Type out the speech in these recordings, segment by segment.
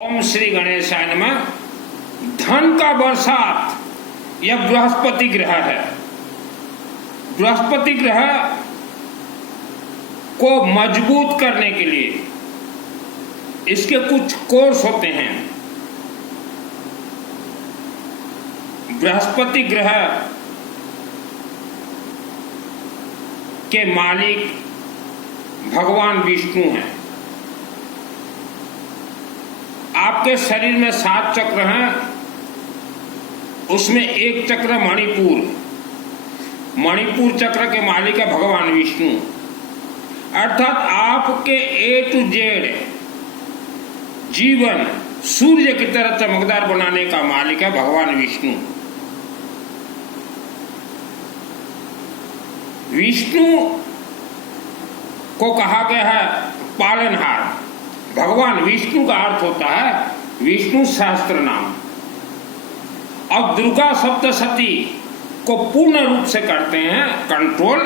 ओम श्री गणेशाय नमः। धन का बरसात यह बृहस्पति ग्रह है। बृहस्पति ग्रह को मजबूत करने के लिए इसके कुछ कोर्स होते हैं। बृहस्पति ग्रह के मालिक भगवान विष्णु हैं। आपके शरीर में 7 चक्र हैं, उसमें एक चक्र मणिपुर चक्र के मालिक है भगवान विष्णु। अर्थात आपके A to Z जीवन सूर्य की तरह चमकदार बनाने का मालिक है भगवान विष्णु। विष्णु को कहा गया है पालनहार। भगवान विष्णु का अर्थ होता है विष्णु सहस्त्र नाम। अब दुर्गा सप्तशती को पूर्ण रूप से करते हैं कंट्रोल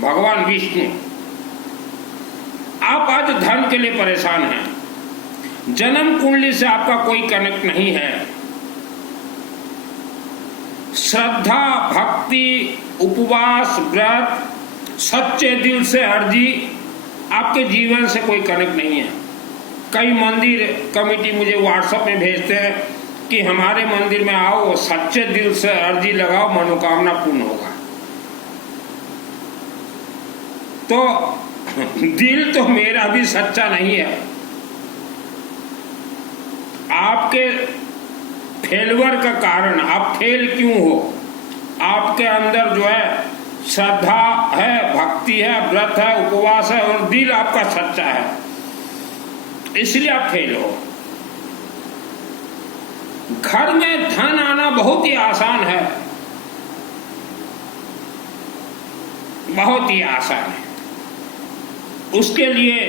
भगवान विष्णु। आप आज धन के लिए परेशान हैं, जन्म कुंडली से आपका कोई कनेक्ट नहीं है। श्रद्धा, भक्ति, उपवास, व्रत, सच्चे दिल से अर्जी आपके जीवन से कोई कनेक्ट नहीं है। कई मंदिर कमेटी मुझे व्हाट्सएप में भेजते हैं कि हमारे मंदिर में आओ, सच्चे दिल से अर्जी लगाओ, मनोकामना पूर्ण होगा। तो दिल तो मेरा भी सच्चा नहीं है। आपके फेलवर का कारण, आप फेल क्यों हो? आपके अंदर जो है श्रद्धा है, भक्ति है, व्रत है, उपवास है और दिल आपका सच्चा है, इसलिए आप फेल हो। घर में धन आना बहुत ही आसान है, बहुत ही आसान है। उसके लिए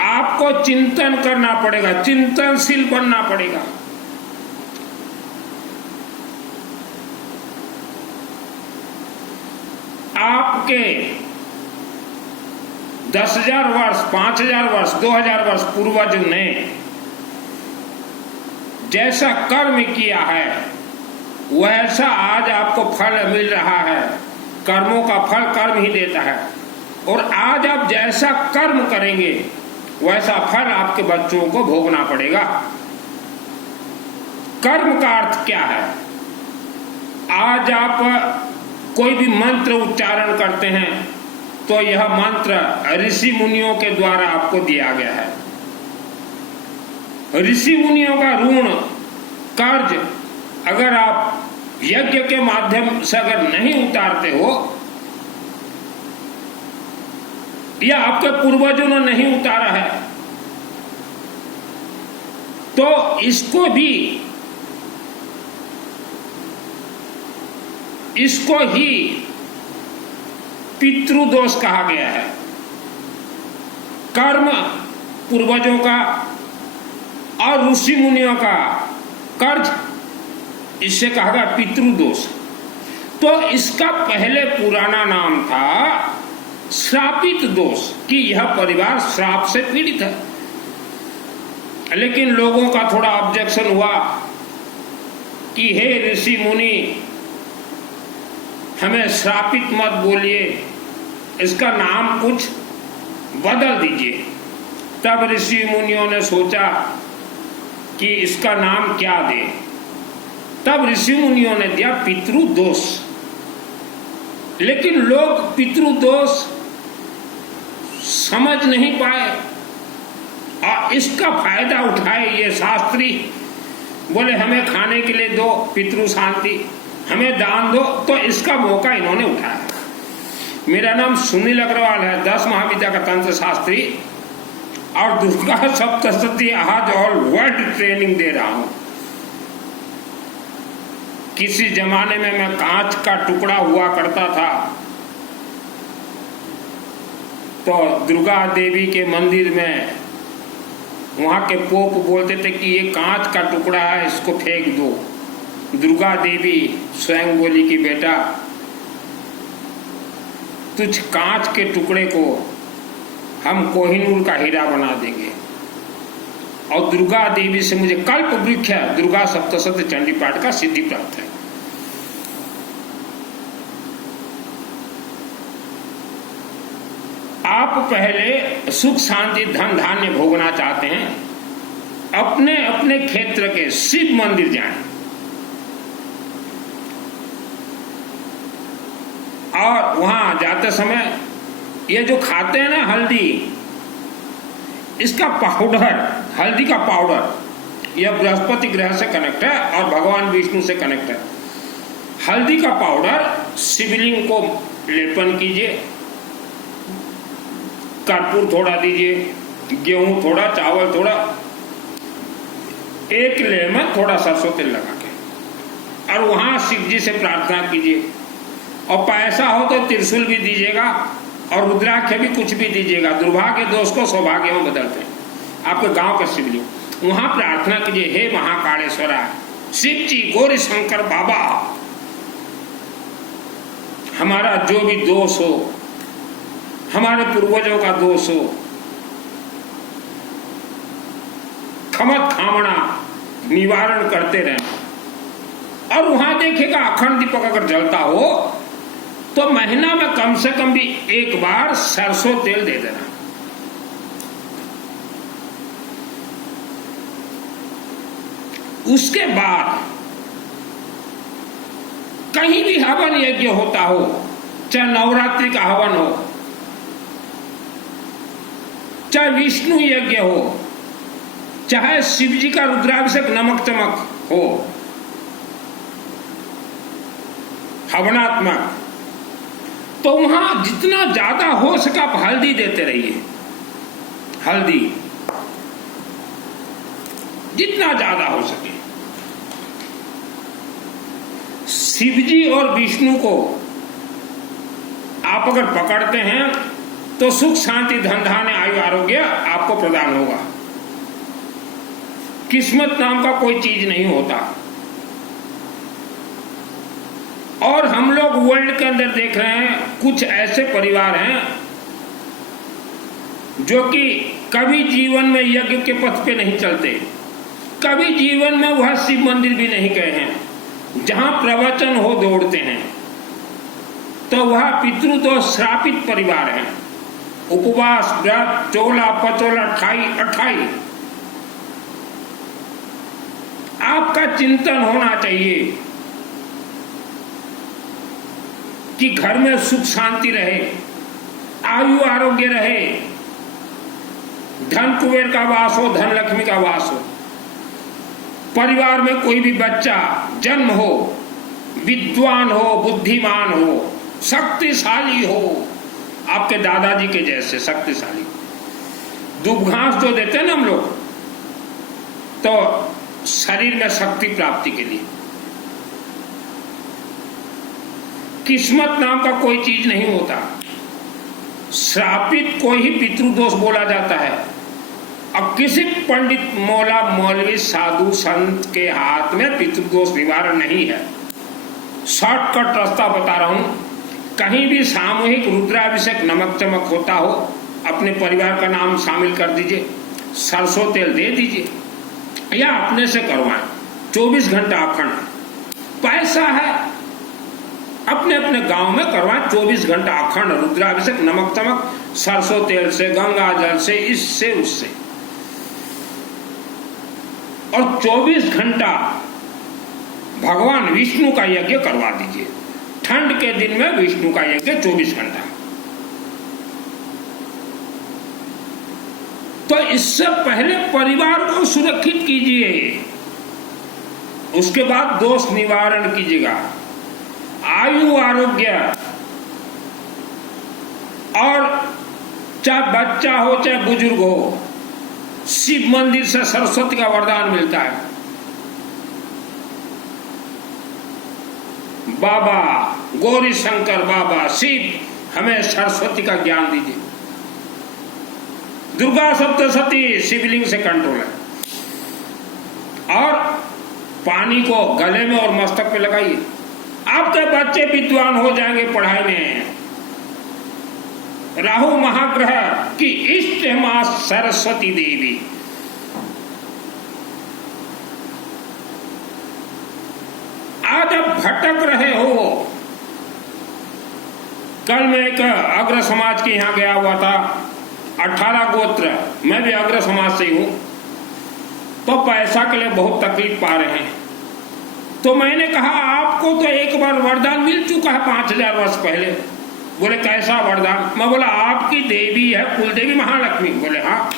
आपको चिंतन करना पड़ेगा, चिंतनशील बनना पड़ेगा। आपके 10,000 वर्ष, 5,000 वर्ष, 2,000 वर्ष पूर्वज ने जैसा कर्म किया है वैसा आज आपको फल मिल रहा है। कर्मों का फल कर्म ही देता है और आज आप जैसा कर्म करेंगे वैसा फल आपके बच्चों को भोगना पड़ेगा। कर्म का अर्थ क्या है? आज आप कोई भी मंत्र उच्चारण करते हैं तो यह मंत्र ऋषि मुनियों के द्वारा आपको दिया गया है। ऋषि मुनियों का ऋण कर्ज अगर आप यज्ञ के माध्यम से अगर नहीं उतारते हो या आपके पूर्वजों ने नहीं उतारा है तो इसको ही पितृदोष कहा गया है। कर्म पूर्वजों का और ऋषि मुनियों का कर्ज, इससे कहा गया पितृदोष। तो इसका पहले पुराना नाम था श्रापित दोष, कि यह परिवार श्राप से पीड़ित है। लेकिन लोगों का थोड़ा ऑब्जेक्शन हुआ कि हे ऋषि मुनि, हमें श्रापित मत बोलिए, इसका नाम कुछ बदल दीजिए। तब ऋषि मुनियों ने सोचा कि इसका नाम क्या दे। तब ऋषि मुनियों ने दिया पितृदोष। लेकिन लोग पितृदोष समझ नहीं पाए और इसका फायदा उठाए ये शास्त्री। बोले हमें खाने के लिए दो, पितृ शांति, हमें दान दो। तो इसका मौका इन्होंने उठाया। मेरा नाम सुनील अग्रवाल है, 10 महाविद्या का तंत्र शास्त्री और दुर्गा सप्तशती आज ऑल वर्ल्ड ट्रेनिंग दे रहा हूं। किसी जमाने में मैं कांच का टुकड़ा हुआ करता था तो दुर्गा देवी के मंदिर में वहां के पोप बोलते थे कि ये कांच का टुकड़ा है, इसको फेंक दो। दुर्गा देवी स्वयं बोली कि बेटा, तुझ कांच के टुकड़े को हम कोहिनूर का हीरा बना देंगे। और दुर्गा देवी से मुझे कल्प वृक्ष दुर्गा सप्तशती चंडी पाठ का सिद्धि प्राप्त है। आप पहले सुख शांति धन धान्य भोगना चाहते हैं, अपने अपने क्षेत्र के शिव मंदिर जाएं और वहां जाते समय ये जो खाते हैं ना हल्दी, इसका पाउडर, हल्दी का पाउडर, यह बृहस्पति ग्रह से कनेक्ट है और भगवान विष्णु से कनेक्ट है। हल्दी का पाउडर शिवलिंग को लेपन कीजिए, कर्पूर थोड़ा दीजिए, गेहूं थोड़ा, चावल थोड़ा, एक ले में थोड़ा सरसों तेल लगा के और वहां शिव जी से प्रार्थना कीजिए। और पैसा हो तो त्रिशूल भी दीजिएगा और रुद्राक्ष भी कुछ भी दीजिएगा। दुर्भाग्य दोष को सौभाग्य में बदलते हैं। आपके गांव का शिवलिंग, वहां प्रार्थना कीजिए, हे महाकालेश्वरा, शिव जी, गौरी शंकर बाबा, हमारा जो भी दोष हो, हमारे पूर्वजों का दोष हो, खमत खामना निवारण करते रहना। और वहां देखिएगा अखंड दीपक अगर जलता हो तो महीना में कम से कम भी एक बार सरसों तेल दे देना। उसके बाद कहीं भी हवन यज्ञ होता हो, चाहे नवरात्रि का हवन हो, चाहे विष्णु यज्ञ हो, चाहे शिव जी का रुद्राभिषेक नमक चमक हो, हवनात्मक, तो वहां जितना ज्यादा हो सके आप हल्दी देते रहिए। हल्दी जितना ज्यादा हो सके। शिवजी और विष्णु को आप अगर पकड़ते हैं तो सुख शांति धन धान्य आयु आरोग्य आपको प्रदान होगा। किस्मत नाम का कोई चीज नहीं होता। और हम लोग वर्ल्ड के अंदर देख रहे हैं कुछ ऐसे परिवार हैं जो कि कभी जीवन में यज्ञ के पथ पे नहीं चलते, कभी जीवन में वह शिव मंदिर भी नहीं गए हैं। जहां प्रवचन हो दौड़ते हैं, तो वह पितृदोष श्रापित परिवार है। उपवास, व्रत, चोला पचोला, ठाई अठाई, आपका चिंतन होना चाहिए कि घर में सुख शांति रहे, आयु आरोग्य रहे, धन कुबेर का वास हो, धन लक्ष्मी का वास हो, परिवार में कोई भी बच्चा जन्म हो, विद्वान हो, बुद्धिमान हो, शक्तिशाली हो, आपके दादाजी के जैसे शक्तिशाली। दूब घास जो देते हैं ना हम लोग, तो शरीर में शक्ति प्राप्ति के लिए। किस्मत नाम का कोई चीज नहीं होता। श्रापित को ही पितृदोष बोला जाता है। अब किसी पंडित, मौला, मौलवी, साधु, संत के हाथ में पितृदोष निवारण नहीं है। शॉर्टकट रास्ता बता रहा हूं। कहीं भी सामूहिक रुद्राभिषेक नमक चमक होता हो, अपने परिवार का नाम शामिल कर दीजिए, सरसों तेल दे दीजिए या अपने से करवाएं। 24 घंटा अखंड पैसा है, अपने अपने गांव में करवाएं। 24 घंटा अखंड रुद्राभिषेक नमक चमक, सरसों तेल से, गंगा जल से, इससे उससे। और 24 घंटा भगवान विष्णु का यज्ञ करवा दीजिए। ठंड के दिन में विष्णु का यज्ञ 24 घंटा। तो इससे पहले परिवार को सुरक्षित कीजिए, उसके बाद दोष निवारण कीजिएगा। आयु आरोग्य, और चाहे बच्चा हो चाहे बुजुर्ग हो, शिव मंदिर से सरस्वती का वरदान मिलता है। बाबा गौरी शंकर बाबा शिव हमें सरस्वती का ज्ञान दीजिए। दुर्गा सप्तशती शिवलिंग से कंट्रोल है। और पानी को गले में और मस्तक पे लगाइए। आपके बच्चे विद्वान हो जाएंगे पढ़ाई में। राहु महाग्रह की इष्ट मां सरस्वती देवी, आज आप भटक रहे हो। कल मैं एक अग्र समाज के यहाँ गया हुआ था, 18 गोत्र, मैं भी अग्र समाज से ही हूँ, तो पैसा के लिए बहुत तकलीफ पा रहे हैं। तो मैंने कहा आपको तो एक बार वरदान मिल चुका है 5000 वर्ष पहले। बोले कैसा वरदान? मैं बोला आपकी देवी है कुल देवी महालक्ष्मी। बोले हाँ।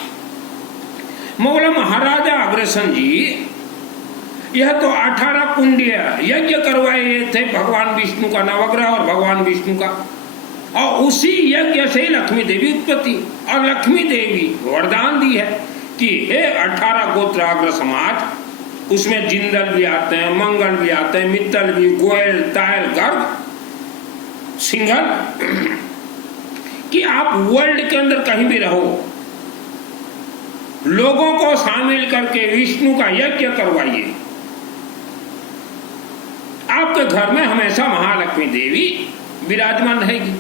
मैं बोला महाराजा अग्रसेन जी, यह तो 18 कुंडीय यज्ञ करवाए थे भगवान विष्णु का, नवग्रह और भगवान विष्णु का, और उसी यज्ञ से लक्ष्मी देवी उत्पत्ति, और लक्ष्मी देवी वरदान दी है कि हे 18 गोत्र अग्र समाज, उसमें जिंदल भी आते हैं, मंगल भी आते हैं, मित्तल भी, गोयल, तायल, गर्ग, सिंघल, कि आप वर्ल्ड के अंदर कहीं भी रहो, लोगों को शामिल करके विष्णु का यज्ञ करवाइए। आपके घर में हमेशा महालक्ष्मी देवी विराजमान रहेगी।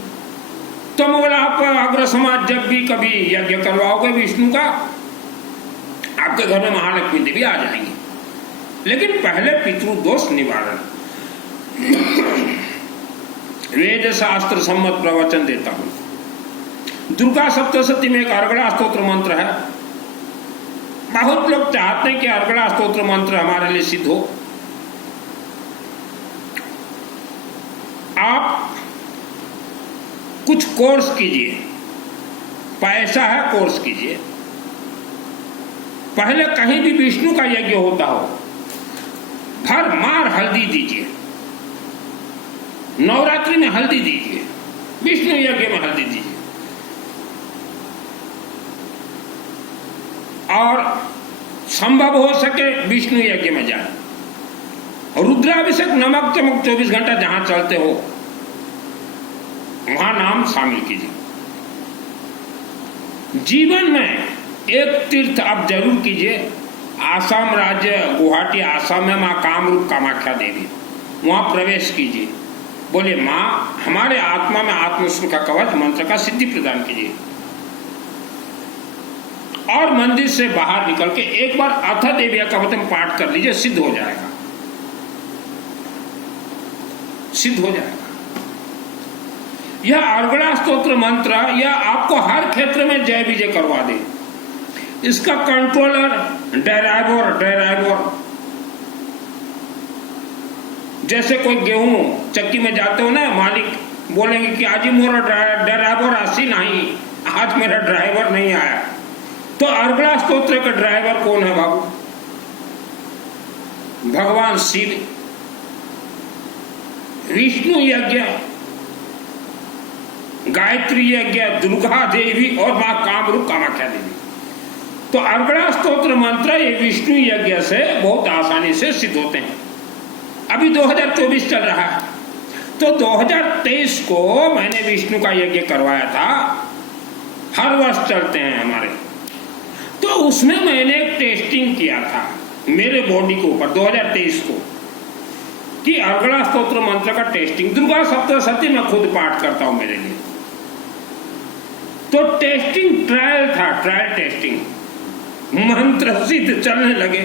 तो मैं बोला आप अग्र समाज जब भी कभी यज्ञ करवाओगे विष्णु का, आपके घर में महालक्ष्मी देवी आ जाएंगी, लेकिन पहले पितृदोष निवारण। वेद शास्त्र सम्मत प्रवचन देता हूं। दुर्गा सप्तशती में एक अर्गला स्तोत्र मंत्र है। बहुत लोग चाहते हैं कि अर्गला स्तोत्र मंत्र हमारे लिए सिद्ध हो। आप कुछ कोर्स कीजिए, पैसा है कोर्स कीजिए। पहले कहीं भी विष्णु का यज्ञ होता हो, भर मार हल्दी दीजिए, नवरात्रि में हल्दी दीजिए, विष्णु यज्ञ में हल्दी दीजिए, और संभव हो सके विष्णु यज्ञ में जाए। रुद्राभिषेक नमक चमक 24 घंटा जहां चलते हो वहां नाम शामिल कीजिए। जीवन में एक तीर्थ आप जरूर कीजिए। आसाम राज्य गुवाहाटी आसाम में मां कामरूप कामाख्या देवी, वहां प्रवेश कीजिए। बोले मां हमारे आत्मा में आत्मस्वर का कवच मंत्र का सिद्धि प्रदान कीजिए, और मंदिर से बाहर निकल के एक बार अथ देविया कवचम पाठ कर लीजिए, सिद्ध हो जाएगा, सिद्ध हो जाएगा। यह अर्गला स्तोत्र मंत्र यह आपको हर क्षेत्र में जय विजय करवा दे। इसका कंट्रोलर ड्राइवर, जैसे कोई गेहूं चक्की में जाते हो ना, मालिक बोलेंगे कि आज ही मोरा ड्राइवर आसी नहीं, आज मेरा ड्राइवर नहीं आया। तो अर्गला स्तोत्र का ड्राइवर कौन है बाबू? भगवान शिव। विष्णु यज्ञ, गायत्री यज्ञ, दुर्गा देवी और मां कामरूप कामाख्या देवी। तो अर्गला स्तोत्र मंत्र ये विष्णु यज्ञ से बहुत आसानी से सिद्ध होते हैं। अभी 2024 चल रहा है, तो 2023 को मैंने विष्णु का यज्ञ करवाया था। हर वर्ष चलते हैं हमारे, तो उसमें मैंने एक टेस्टिंग किया था मेरे बॉडी के ऊपर 2023 को, कि अर्गला स्तोत्र मंत्र का टेस्टिंग। दुर्गा सप्तशती मैं खुद पाठ करता हूं मेरे लिए, तो टेस्टिंग ट्रायल था, ट्रायल टेस्टिंग, मंत्र सिद्ध चलने लगे।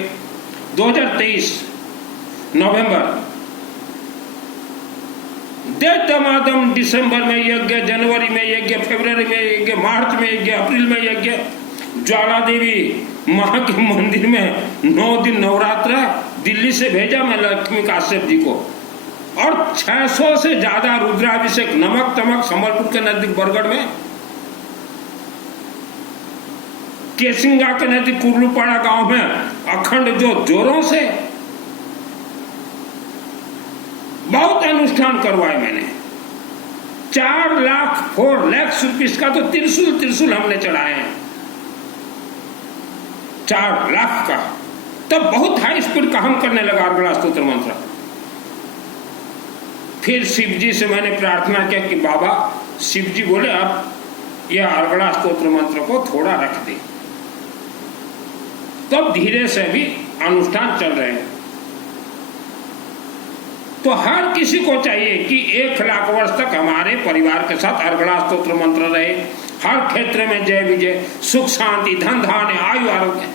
2023 नवंबर, दमादम दिसंबर में यज्ञ, जनवरी में यज्ञ, फरवरी में यज्ञ, मार्च में यज्ञ, अप्रैल में यज्ञ। ज्वाला देवी मां के मंदिर में 9 दिन नवरात्र, दिल्ली से भेजा मैं लक्ष्मी काश्यप जी को, और 600 से ज्यादा रुद्राभिषेक नमक तमक संबलपुर के नजदीक बरगढ़ में, केसिंगा के नजदीक कुर्लूपाड़ा गांव में अखंड जो जोरों से बहुत अनुष्ठान करवाए मैंने। 4 लाख रुपीस का तो त्रिशूल हमने चढ़ाए हैं, 4 लाख का। तब बहुत हाई स्पीड का हम करने लगा अर्गला स्तोत्र मंत्र। फिर शिव जी से मैंने प्रार्थना किया कि बाबा, शिव जी बोले अब यह अर्गला स्तोत्र मंत्र को थोड़ा रख दे। तब धीरे से भी अनुष्ठान चल रहे हैं। तो हर किसी को चाहिए कि 1 लाख वर्ष तक हमारे परिवार के साथ अर्गला स्तोत्र मंत्र रहे, हर क्षेत्र में जय विजय, सुख शांति, धन धान्य, आयु आरोग्य।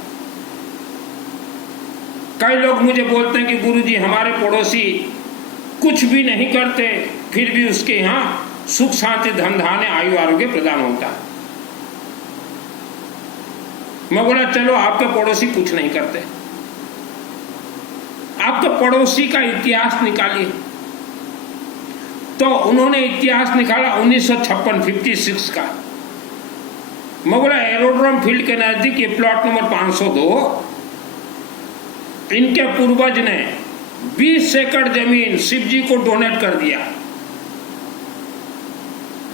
कई लोग मुझे बोलते हैं कि गुरुजी हमारे पड़ोसी कुछ भी नहीं करते, फिर भी उसके यहाँ सुख शांति धन धान्य आयु आरोग्य प्रदान होता है। मैं बोला चलो आपके पड़ोसी कुछ नहीं करते, आपके पड़ोसी का इतिहास निकालिए। तो उन्होंने इतिहास निकाला 1956 का। मैं बोला एरोड्रोम फील्ड के नजदीक ये प्लॉट नंबर 502, इनके पूर्वज ने 20 एकड़ जमीन शिव जी को डोनेट कर दिया।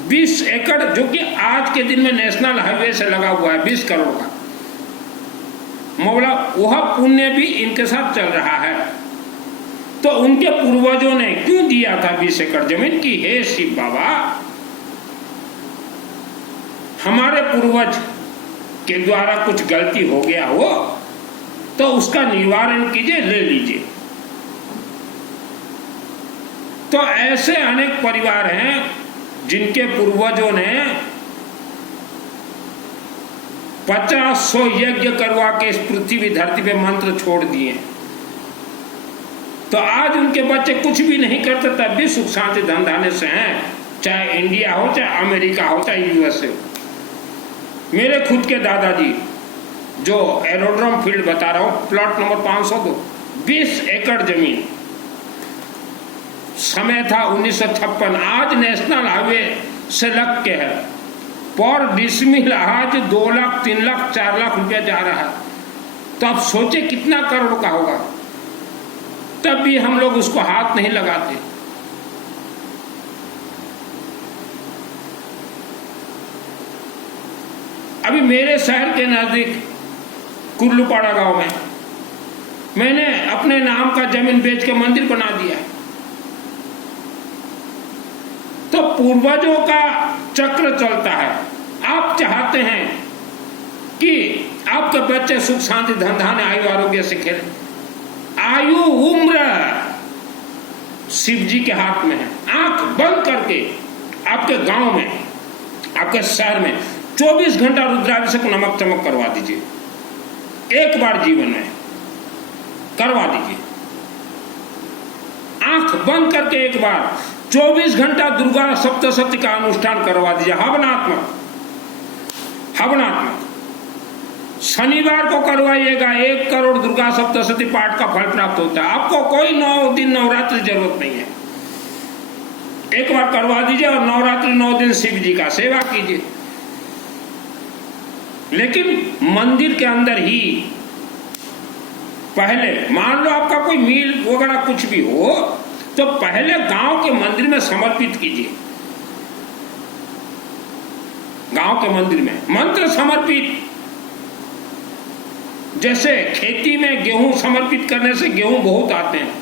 20 एकड़ जो कि आज के दिन में नेशनल हाईवे से लगा हुआ है, 20 करोड़ का। मैं बोला वह पुण्य भी इनके साथ चल रहा है। तो उनके पूर्वजों ने क्यों दिया था 20 एकड़ जमीन की? हे शिव बाबा, हमारे पूर्वज के द्वारा कुछ गलती हो गया हो तो उसका निवारण कीजिए, ले लीजिए। तो ऐसे अनेक परिवार हैं जिनके पूर्वजों ने 50-100 यज्ञ करवा के इस पृथ्वी धरती पे मंत्र छोड़ दिए। तो आज उनके बच्चे कुछ भी नहीं करते, तब भी सुख शांति धन धान्य से हैं, चाहे इंडिया हो, चाहे अमेरिका हो, चाहे यूएसए हो। मेरे खुद के दादाजी जो एरोड्रोम फील्ड बता रहा हूं, प्लॉट नंबर 502, 20 एकड़ जमीन, समय था 1956, आज नेशनल हाईवे से लग के है। पर डिसमिल आज 2 लाख 3 लाख 4 लाख रुपया जा रहा है। तो आप सोचे कितना करोड़ का होगा, तब भी हम लोग उसको हाथ नहीं लगाते। अभी मेरे शहर के नजदीक कुर्लूपाड़ा गांव में मैंने अपने नाम का जमीन बेच के मंदिर बना दिया। तो पूर्वजों का चक्र चलता है। आप चाहते हैं कि आपके बच्चे सुख शांति धन धान्य आयु आरोग्य से खेलें। आयु उम्र शिव जी के हाथ में है। आंख बंद करके आपके गांव में, आपके शहर में 24 घंटा रुद्राभिषेक नमक चमक करवा दीजिए। एक बार जीवन में करवा दीजिए। आंख बंद करके एक बार 24 घंटा दुर्गा सप्तशती का अनुष्ठान करवा दीजिए। हवनात्मक शनिवार को करवाइएगा। 1 करोड़ दुर्गा सप्तशती पाठ का फल प्राप्त होता है। आपको कोई 9 दिन नवरात्रि जरूरत नहीं है। एक बार करवा दीजिए और नवरात्रि 9 दिन शिव जी का सेवा कीजिए। लेकिन मंदिर के अंदर ही पहले, मान लो आपका कोई मील वगैरह कुछ भी हो, तो पहले गांव के मंदिर में समर्पित कीजिए। गांव के मंदिर में मंत्र समर्पित, जैसे खेती में गेहूं समर्पित करने से गेहूं बहुत आते हैं,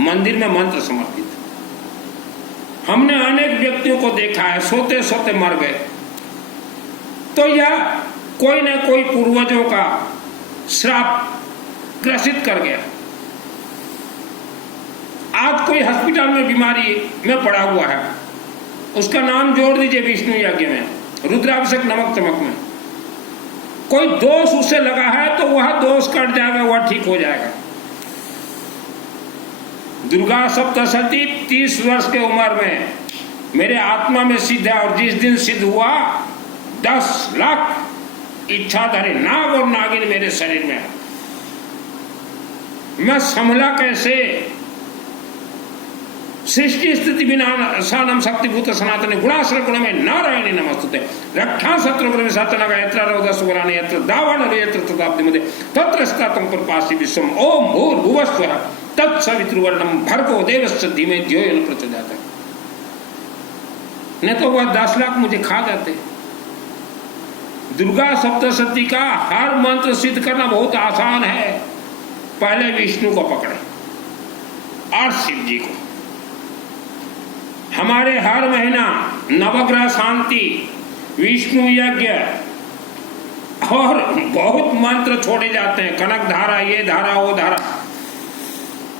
मंदिर में मंत्र समर्पित। हमने अनेक व्यक्तियों को देखा है सोते सोते मर गए। तो यह कोई न कोई पूर्वजों का श्राप ग्रसित कर गया। आज कोई हॉस्पिटल में बीमारी में पड़ा हुआ है, उसका नाम जोड़ दीजिए विष्णु यज्ञ में, रुद्राभिषेक नमक चमक में। कोई दोष उसे लगा है तो वह दोष कट जाएगा, वह ठीक हो जाएगा। दुर्गा सप्तशती 30 वर्ष के उम्र में मेरे आत्मा में सिद्ध है। और जिस दिन सिद्ध हुआ 10 लाख इच्छाधारी नाग और नागिन मेरे शरीर में। मैं संभला कैसे? सृष्टि स्थिति विनाशानम शक्तिभूत सनातन गुणाश्रय गुण में नारायणी नमस्तुते रक्षा शत्रुग्र विसातना गायत्रा रौदा सुवराने यत्र दावान यत्र तदाब्दि मध्य तत्र स्तातं प्रपासि विश्वम ओम भूर्भुवस्वः तत्सवितृवर्णम भर्गो देवस्य धीमहि धियो यो न प्रचोदयात्। नहीं तो वह 10 लाख मुझे खा जाते। दुर्गा सप्तशती का हर मंत्र सिद्ध करना बहुत आसान है। पहले विष्णु को पकड़े और शिव जी को। हमारे हर महीना नवग्रह शांति, विष्णु यज्ञ और बहुत मंत्र छोड़े जाते हैं। कनक धारा, ये धारा, वो धारा,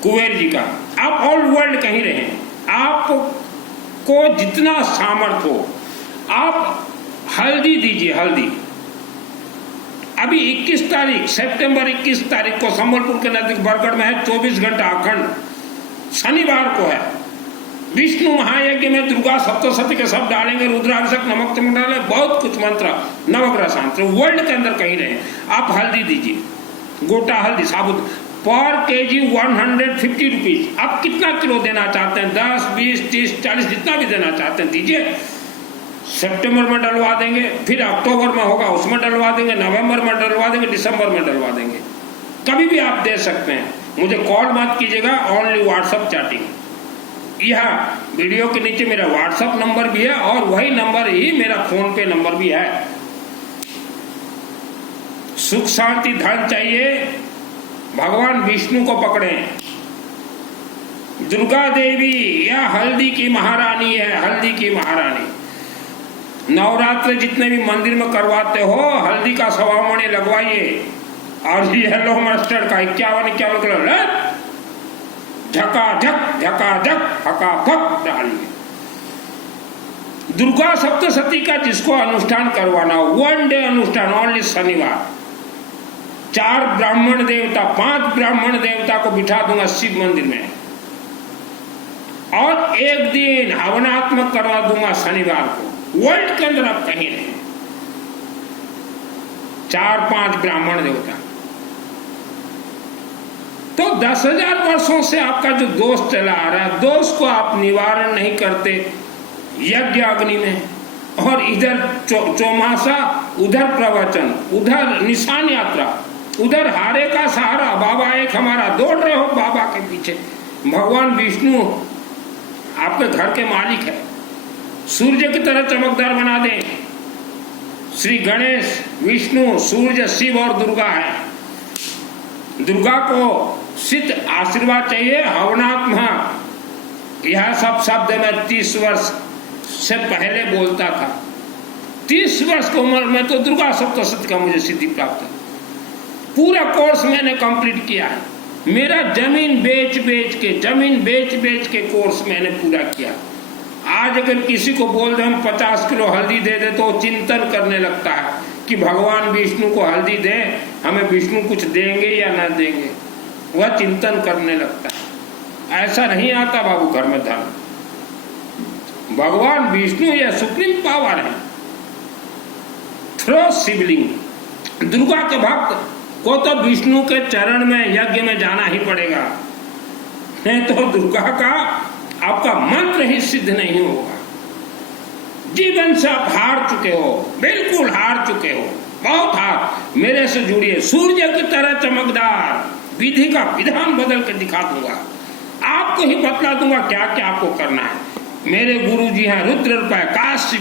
कुबेर जी का। आप ऑल वर्ल्ड कहीं रहे, आपको जितना सामर्थ्य हो आप हल्दी दीजिए। हल्दी अभी 21 तारीख सितंबर 21 तारीख को संबलपुर के नजदीक बरगढ़ में है। 24 घंटा अखंड शनिवार को है। विष्णु महायज्ञ में दुर्गा सप्तशती के सब डालेंगे, रुद्राभिषेक, नमक चमक डाले, बहुत कुछ मंत्र, नवग्रह शांति वर्ल्ड के अंदर कहीं नहीं। आप हल्दी दीजिए, गोटा हल्दी साबुत, पर केजी 150 रुपीज। आप कितना किलो देना चाहते हैं, 10, 20, 30, 40 जितना भी देना चाहते हैं दीजिए। सितंबर में डलवा देंगे, फिर अक्टूबर में होगा उसमें डलवा देंगे, नवंबर में डलवा देंगे, दिसंबर में डलवा देंगे, कभी भी आप दे सकते हैं। मुझे कॉल मत कीजिएगा, ओनली व्हाट्सएप चैटिंग। यह वीडियो के नीचे मेरा व्हाट्सएप नंबर भी है और वही नंबर ही मेरा फोन पे नंबर भी है। सुख शांति धन चाहिए, भगवान विष्णु को पकड़ें। दुर्गा देवी यह हल्दी की महारानी है, हल्दी की महारानी। नवरात्र जितने भी मंदिर में करवाते हो, हल्दी का सवामणि लगवाइए और येलो मस्टर्ड का 51 किलो झकाझक झकाझक फकाफक डालिए। दुर्गा सप्तशती का जिसको अनुष्ठान करवाना हो, 1 डे अनुष्ठान, ओनली शनिवार। 4 ब्राह्मण देवता, 5 ब्राह्मण देवता को बिठा दूंगा शिव मंदिर में और 1 दिन हवनात्मक करवा दूंगा शनिवार को। वर्ल्ड के अंदर आप कहीं नहीं, 4-5 ब्राह्मण देवता। तो 10,000 वर्षों से आपका जो दोष चला आ रहा है, दोष को आप निवारण नहीं करते यज्ञ अग्नि में, और इधर चौमासा, उधर प्रवचन, उधर निशान यात्रा, उधर हारे का सहारा, बाबा एक हमारा, दौड़ रहे हो बाबा के पीछे। भगवान विष्णु आपके घर के मालिक है, सूर्य की तरह चमकदार बना दें। श्री गणेश, विष्णु, सूर्य, शिव और दुर्गा है। दुर्गा को सिद्ध आशीर्वाद चाहिए, हवनात्मक। यह सब शब्द मैं 30 वर्ष से पहले बोलता था। 30 वर्ष की उम्र में तो दुर्गा सप्तशती का मुझे सिद्धि प्राप्त है। पूरा कोर्स मैंने कंप्लीट किया है। मेरा जमीन बेच बेच के कोर्स मैंने पूरा किया। आज अगर किसी को बोल दे हम 50 किलो हल्दी दे दे तो चिंतन करने लगता है कि भगवान विष्णु को हल्दी दे, हमें विष्णु कुछ देंगे या ना देंगे, वह चिंतन करने लगता है। ऐसा नहीं आता बाबू घर में धन। भगवान विष्णु या सुप्रीम पावर है थ्रो शिवलिंग। दुर्गा के भक्त को तो विष्णु के चरण में यज्ञ में जाना ही पड़ेगा, नहीं तो दुर्गा का आपका मंत्र ही सिद्ध नहीं होगा। जीवन से आप हार चुके हो, बिल्कुल हार चुके हो, बहुत हार। मेरे से जुड़िए, सूर्य की तरह चमकदार, विधि का विधान बदल के दिखा दूंगा, आपको ही बतला दूंगा क्या क्या आपको करना है। मेरे गुरु जी हैं रुद्र रूप काशी